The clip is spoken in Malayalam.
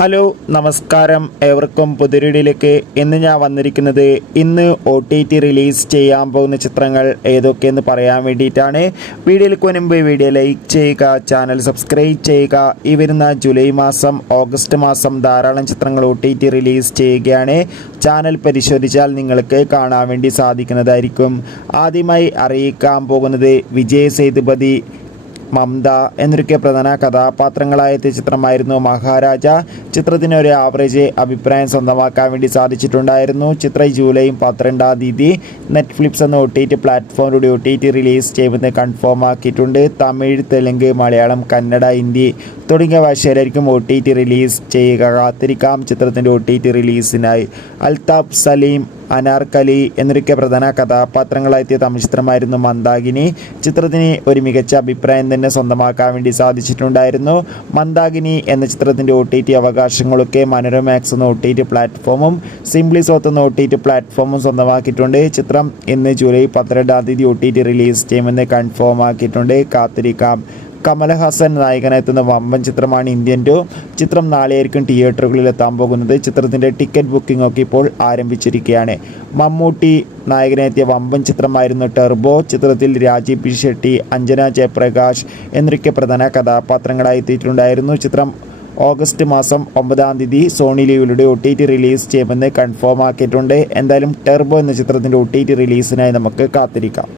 ഹലോ നമസ്കാരം, ഏവർക്കും പുതിയൊരിടിയിലേക്ക്. ഇന്ന് ഞാൻ വന്നിരിക്കുന്നത് ഇന്ന് OTT റിലീസ് ചെയ്യാൻ പോകുന്ന ചിത്രങ്ങൾ ഏതൊക്കെയെന്ന് പറയാൻ വേണ്ടിയിട്ടാണ്. വീഡിയോയിലേക്ക് മുൻപ് വീഡിയോ ലൈക്ക് ചെയ്യുക, ചാനൽ സബ്സ്ക്രൈബ് ചെയ്യുക. ഈ വരുന്ന ജൂലൈ മാസം, ഓഗസ്റ്റ് മാസം ധാരാളം ചിത്രങ്ങൾ OTT റിലീസ് ചെയ്യുകയാണ്. ചാനൽ പരിശോധിച്ചാൽ നിങ്ങൾക്ക് കാണാൻ വേണ്ടി സാധിക്കുന്നതായിരിക്കും. ആദ്യമായി അറിയിക്കാൻ പോകുന്നത് വിജയ് സേതുപതി, മമത എന്നൊക്കെ പ്രധാന കഥാപാത്രങ്ങളായ ചിത്രമായിരുന്നു മഹാരാജ. ചിത്രത്തിന് ഒരു ആവറേജ് അഭിപ്രായം സ്വന്തമാക്കാൻ വേണ്ടി സാധിച്ചിട്ടുണ്ടായിരുന്നു. ചിത്രം ജൂലൈ 12-ാം തീയതി നെറ്റ്ഫ്ലിക്സ് എന്ന OTT പ്ലാറ്റ്ഫോമിലൂടെ OTT റിലീസ് ചെയ്യുമെന്ന് കൺഫേം ആക്കിയിട്ടുണ്ട്. തമിഴ്, തെലുങ്ക്, മലയാളം, കന്നഡ, ഹിന്ദി തുടങ്ങിയ ഭാഷയിലായിരിക്കും OTT റിലീസ് ചെയ്യുക. കാത്തിരിക്കാം ചിത്രത്തിൻ്റെ OTT റിലീസിനായി. അൽതാഫ് സലീം, അനാർക്കലി എന്നൊക്കെ പ്രധാന കഥാപാത്രങ്ങളായെത്തിയ തമിഴ് ചിത്രമായിരുന്നു മന്ദാകിനി. ചിത്രത്തിന് ഒരു മികച്ച അഭിപ്രായം തന്നെ സ്വന്തമാക്കാൻ വേണ്ടി സാധിച്ചിട്ടുണ്ടായിരുന്നു. മന്ദാകിനി എന്ന ചിത്രത്തിൻ്റെ OTT അവകാശങ്ങളൊക്കെ മനോരമാക്സ് എന്ന OTT പ്ലാറ്റ്ഫോമും സിംപ്ലി സോത്ത് എന്ന OTT പ്ലാറ്റ്ഫോമും സ്വന്തമാക്കിയിട്ടുണ്ട്. ചിത്രം ഇന്ന് ജൂലൈ 12-ാം തീയതി OTT റിലീസ് ചെയ്യുമെന്ന് കൺഫേം ആക്കിയിട്ടുണ്ട്. കാത്തിരിക്കാം. കമലഹാസൻ നായകനെത്തുന്ന വമ്പൻ ചിത്രമാണ് ഇന്ത്യൻ 2. ചിത്രം നാളെയായിരിക്കും തിയേറ്ററുകളിൽ എത്താൻ പോകുന്നത്. ചിത്രത്തിൻ്റെ ടിക്കറ്റ് ബുക്കിംഗ് ഒക്കെ ഇപ്പോൾ ആരംഭിച്ചിരിക്കുകയാണ്. മമ്മൂട്ടി നായകനെത്തിയ വമ്പൻ ചിത്രമായിരുന്നു ടർബോ. ചിത്രത്തിൽ രാജീവ് പി ഷെട്ടി, അഞ്ജന ജയപ്രകാശ് എന്നൊക്കെ പ്രധാന കഥാപാത്രങ്ങളായി എത്തിയിട്ടുണ്ടായിരുന്നു. ചിത്രം ഓഗസ്റ്റ് മാസം 9-ാം തീയതി സോണി ലീവിലൂടെ OTT റിലീസ് ചെയ്യുമെന്ന് കൺഫേം ആക്കിയിട്ടുണ്ട്. എന്തായാലും ടർബോ എന്ന ചിത്രത്തിൻ്റെ OTT റിലീസിനായി നമുക്ക് കാത്തിരിക്കാം.